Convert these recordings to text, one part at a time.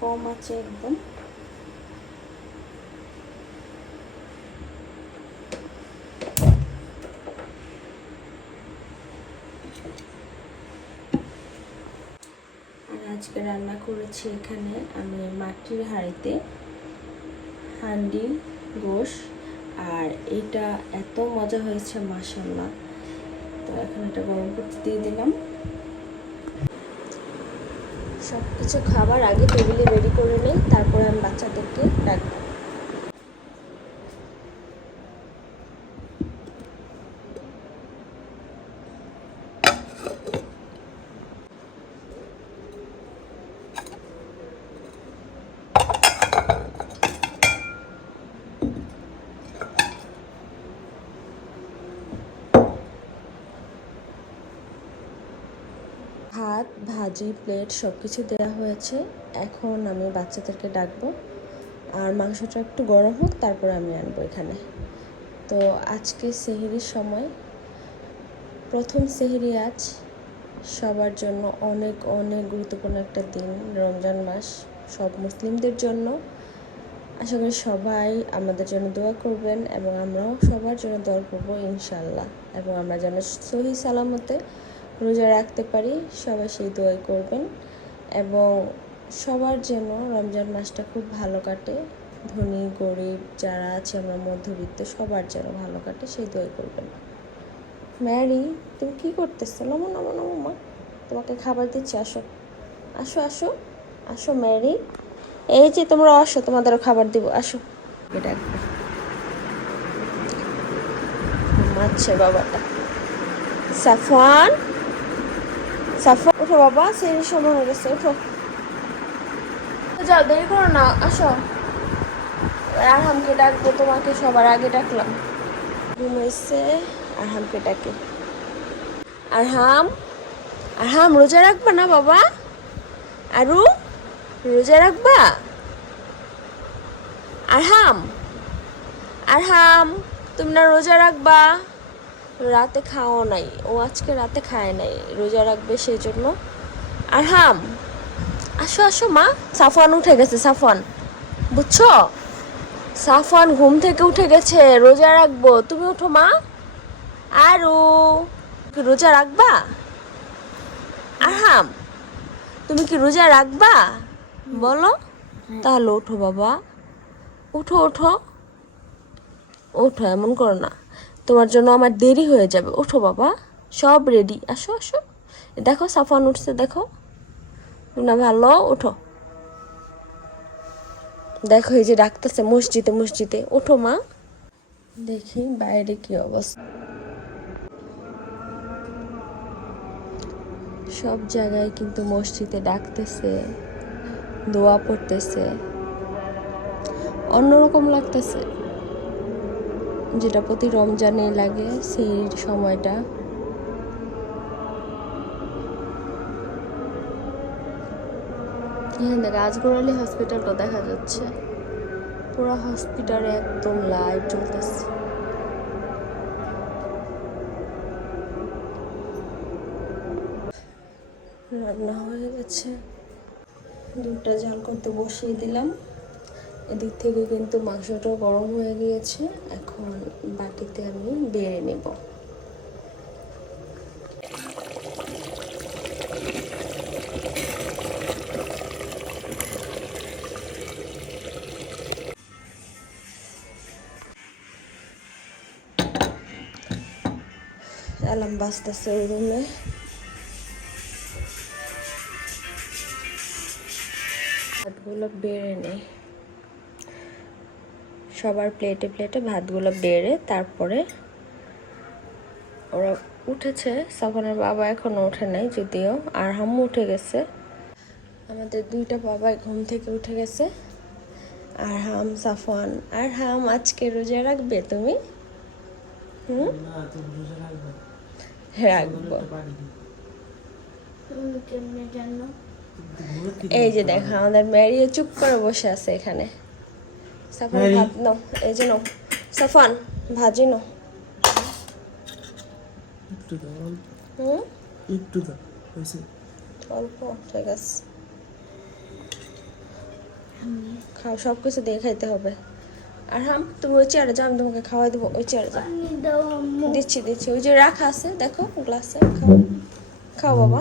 কম আছে একদম আজকে রান্না করেছি এখানে আমি মাটির হাঁড়িতে হান্ডি, গোশ, আর এটা এত মজা হয়েছে মাসাল্লাহ তো এখন এটা গরম করতে দিয়ে দিলাম। সব কিছু খাবার আগে টেবিলে রেডি করে নিই তারপরে আমি বাচ্চাদেরকে ডাকবো ভাত ভাজি প্লেট সব কিছু দেওয়া হয়েছে। এখন আমি বাচ্চাদেরকে ডাকবো। আর মাংসটা একটু গরম হোক, তারপর আমি আনব এখানে। তো আজকে সেহেরির সময়। প্রথম সেহেরি আজ। সবার জন্য অনেক অনেক গুরুত্বপূর্ণ একটা দিন, রমজান মাস। সব মুসলিমদের জন্য। আশা করি সবাই আমাদের জন্য দোয়া করবেন এবং আমরাও সবার জন্য দোয়া করব ইনশাল্লাহ এবং আমরা যেন সহি সালামতে রোজা রাখতে পারি, সবাই সেই দোয়াই করবেন এবং সবার যেন রমজান মাসটা খুব ভালো কাটে। ধনী, গরিব যারা আছে, আমরা মধ্যবিত্ত, সবার যেন ভালো কাটে, সেই দোয়াই করবেন। ম্যারি, তুমি কি করতেছো? নমো নমো নমো, মা। তোমাকে খাবার দিচ্ছি, আসো। আসো আসো। আসো, ম্যারি। এই যে তোমরা আসো, তোমাদেরও খাবার দিব, আসো। এটা ঘুমাচ্ছে বাবাটা। সাফওয়ান? সাফওয়ান ওঠো বাবা সেই সময় হয়ে গেছে, ওঠো। যাও, দেরি করো না, আসো। আরহামকে ডাকবো, তোমাকে সবার আগে ডাকলাম। ঘুমাইছে আরহামকে ডাকে। আরহাম আরহাম রোজা রাখবা না বাবা? আরু, রোজা রাখবা? আরহাম আরহাম, তুমি না রোজা রাখবা? রাতে খাও নাই। ও আজকে রাতে খায় নাই, রোজা রাখবে সেই জন্য আর হাম, আসো আসো মা। সাফান উঠে গেছে সাফান বুঝছ? সাফান ঘুম থেকে উঠে গেছে, রোজা রাখব। তুমি উঠো মা। আরু কি রোজা রাখবা? আর হাম, তুমি কি রোজা রাখবা? বলো। তাহলে ওঠো বাবা। উঠো ওঠো ওঠো, এমন করো না। তোমার জন্য আমার দেরি হয়ে যাবে। ওঠো বাবা, সব রেডি আসো আসো। দেখো সাফান উঠছে, দেখো। না ভালো? ওঠো। দেখো, এই যে ডাকতেছে মসজিদে মসজিদে। ওঠো মা। দেখি বাইরে কি অবস্থা। সব জায়গায় কিন্তু মসজিদে ডাকতেছে, দোয়া পড়তেছে। অন্যরকম লাগতেছে। যেটা প্রতি রমজানে লাগে, সেই সময়টা। এখান থেকে রাজগোড়ালি হসপিটালটা দেখা যাচ্ছে। পুরো হসপিটালে একদম লাইট জ্বলতেছে। রান্না হয়ে গেছে। দুধটা জাল করতে বসিয়ে দিলাম। এদিক থেকে কিন্তু মাংসটা গরম হয়ে গিয়েছে। এখন বাটিতে আমি বেড়ে নেব। ওই রুমে। ভাতগুলো বেড়ে নেই। সবার প্লেটে প্লেটে ভাতগুলো বেড়ে তারপরে ওরা উঠেছে। সাফানের বাবা এখনও ওঠে নাই যদিও আর হাম্মু উঠে গেছে। আমাদের দুইটা বাবাই ঘুম থেকে উঠে গেছে। আর হাম সাফান আর হাম আজকে রোজা রাখবে তুমি? হুম? রাখব। এই যে দেখো আমাদের ম্যারিও চুপ করে বসে আছে এখানে। সাফান ভাত নাও এই যে নাও। সাফান ভাজি নাও। একটু দাও হুম? একটু দাও হয়েছে। অল্প ঠিক আছে। খাও সব কিছু দিয়ে খাইতে হবে। আর হাম তুমি ওই চেয়ারে যাও আমি তোমাকে খাওয়াই দেবো ওই চেয়ারে যাও। দিচ্ছি দিচ্ছি। ওই যে রাখা আছে দেখো গ্লাসে খাও। খাও বাবা।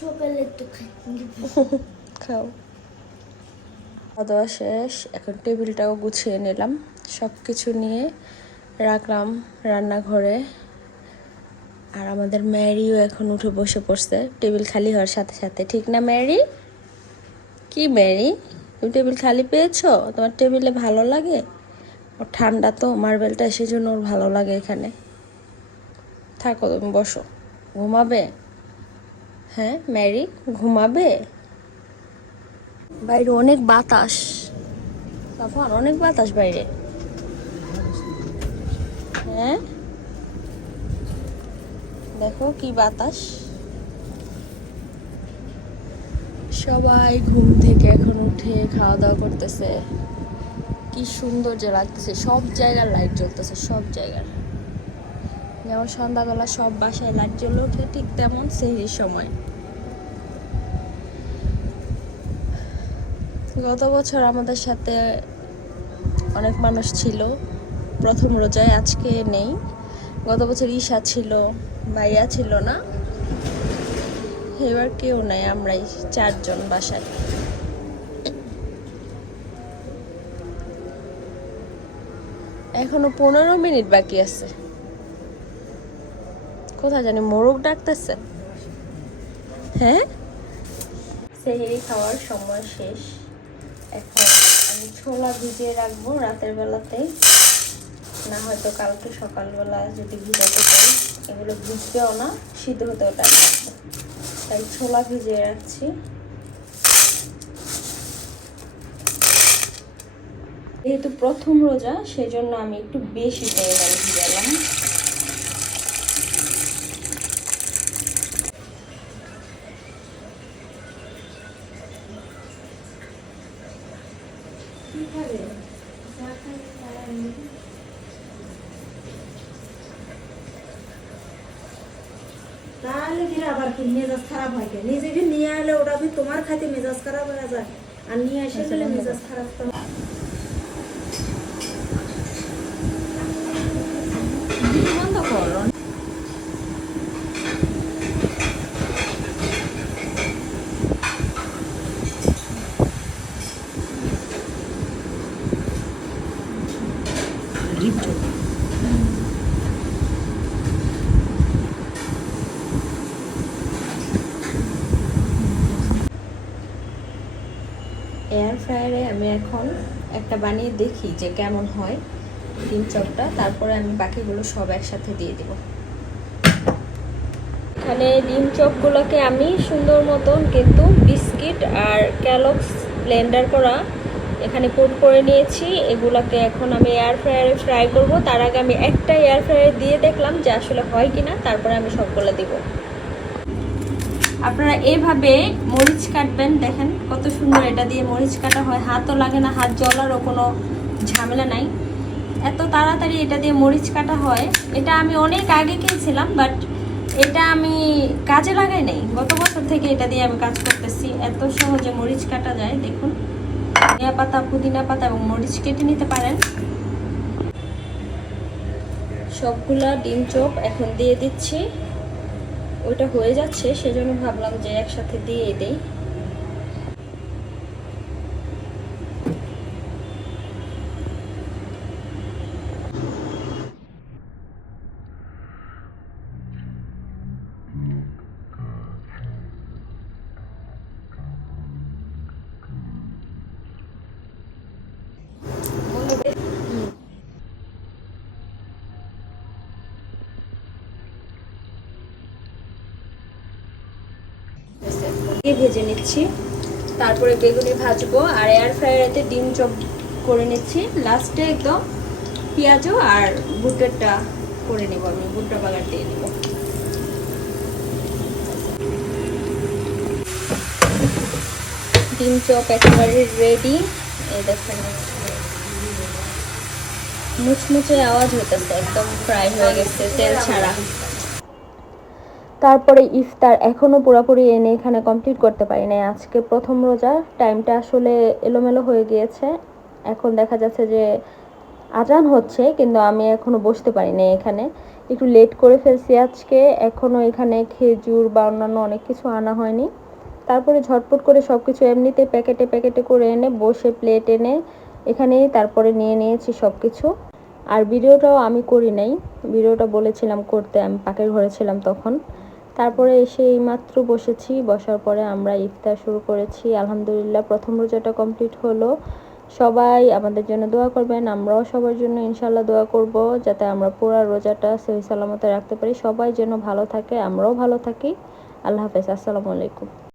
সকালে একটু খাইতে খাও। খাওয়া দাওয়া শেষ, এখন টেবিলটাও গুছিয়ে নিলাম। সব কিছু নিয়ে রাখলাম রান্নাঘরে। আর আমাদের ম্যারিও এখন উঠে বসে পড়ছে। টেবিল খালি হওয়ার সাথে সাথে। ঠিক না, ম্যারি? কি ম্যারি? তুমি টেবিল খালি পেয়েছ? তোমার টেবিলে ভালো লাগে? ও ঠান্ডা তো মার্বেলটা, সেজন্য ওর ভালো লাগে এখানে। থাকো, তুমি বসো। ঘুমাবে? হ্যাঁ ম্যারি? ঘুমাবে? বাইরে অনেক বাতাস। তখন অনেক বাতাস বাইরে। হ্যাঁ? দেখো কি বাতাস। সবাই ঘুম থেকে এখন উঠে খাওয়া দাওয়া করতেছে। কি সুন্দর যে লাগতেছে। সব জায়গার লাইট জ্বলতেছে, সব জায়গার। যেমন সন্ধ্যাবেলা সব বাসায় লাইট জ্বলে ওঠে, ঠিক তেমন সেই সময়। গত বছর আমাদের সাথে অনেক মানুষ ছিল। প্রথম রোজায়, আজকে নেই। গত বছর ঈশা ছিল, ভাইয়া ছিল না। এবার কেউ নাই, আমরাই চারজন বাসায়। এখনও পনেরো মিনিট বাকি আছে। কোথায় জানি মোরগ ডাকতেছে। হ্যাঁ? সেহেরি খাওয়ার সময় শেষ। ছোলা ভিজিয়ে রাখব রাতের বেলাতে না হয়তো কালকে সকালবেলা যদি ভিজাতে পারি এগুলো ভিজবেও না, সিদ্ধ হতেও লাগবে তাই ছোলা ভিজিয়ে রাখছি। যেহেতু প্রথম রোজা, সেজন্য আমি একটু বেশি পরিমাণ ভিজালাম। তাহলে ফির আবার কি মেজাজ খারাপ হয় কেন নিজেকে নিয়ে এলে ওটা তোমার খাতে মেজাজ খারাপ হয়ে যায়। আর নিয়ে এসে গেলে মেজাজ খারাপ তো বন্ধ করো এয়ার ফ্রায়ারে আমি এখন একটা বানিয়ে দেখি যে কেমন হয় ডিম চপটা। তারপরে আমি বাকিগুলো সব একসাথে দিয়ে দেব। এখানে ডিম চপগুলোকে আমি সুন্দর মতন কিন্তু বিস্কিট আর ক্যালক্স ব্লেন্ডার করা এখানে কোট করে নিয়েছি। এগুলোকে এখন আমি এয়ার ফ্রায়ারে ফ্রাই করব। তার আগে আমি একটা এয়ার ফ্রায়ারে দিয়ে দেখলাম যে আসলে হয় কিনা। তারপরে আমি সবগুলো দিব। আপনারা এইভাবে মরিচ কাটবেন, দেখেন কত সুন্দর এটা দিয়ে মরিচ কাটা হয়। হাতও লাগে না, হাত জলারও কোনো ঝামেলা নাই। এত তাড়াতাড়ি এটা দিয়ে মরিচ কাটা হয়, এটা আমি অনেক আগে কিনছিলাম বাট এটা আমি কাজে লাগাই নাই। গত বছর থেকে এটা দিয়ে আমি কাজ করতেছি। এত সহজে মরিচ কাটা যায়, দেখুন। ধনিয়া পাতা, পুদিনা পাতা এবং মরিচ কেটে নিতে পারেন। সবগুলা ডিম চপ এখন দিয়ে দিচ্ছি। ওইটা হয়ে যাচ্ছে সেজন্য ভাবলাম যে একসাথে দিয়ে দেই দিয়ে ভেজে নিচ্ছি। তারপরে বেগুনি ভাজবো আর এয়ার ফ্রায়ারেতে ডিম চপ করে নিচ্ছি। লাস্টে একদম পেঁয়াজও আর ভুট্টারটা করে নেব আমি, ভুট্টা বাগার দিয়ে নেব। ডিম চপ একেবারে রেডি এই দেখেন, মুচমুচে আওয়াজ হইতেছে, একদম ফ্রাই হয়ে গেছে, তেল ছাড়া। তারপরে ইফতার এখনও পুরোপুরি এনে এখানে কমপ্লিট করতে পারি নাই আজকে প্রথম রোজা টাইমটা আসলে এলোমেলো হয়ে গিয়েছে। এখন দেখা যাচ্ছে যে আজান হচ্ছে, কিন্তু আমি এখনও বসতে পারি নাই এখানে। একটু লেট করে ফেলছি আজকে। এখনও এখানে খেজুর বা অন্যান্য অনেক কিছু আনা হয়নি। তারপরে ঝটপট করে সব কিছু এমনিতে প্যাকেটে প্যাকেটে করে এনে বসে প্লেট এনে এখানেই তারপরে নিয়ে নিয়েছি সব কিছু আর ভিডিওটাও আমি করি নাই। ভিডিওটা বলেছিলাম করতে, আমি পাকের ঘরে ছিলাম তখন। তারপরে এসে এইমাত্র বসেছি, বসার পরে আমরা ইফতার শুরু করেছি। আলহামদুলিল্লাহ, প্রথম রোজাটা কমপ্লিট হলো। সবাই আমাদের জন্য দোয়া করবেন, আমরাও সবার জন্য ইনশাল্লাহ দোয়া করব, যাতে আমরা পুরো রোজাটা সহি সালামতে রাখতে পারি। সবাই যেন ভালো থাকে, আমরাও ভালো থাকি। আল্লাহ হাফেজ, আসসালামু আলাইকুম।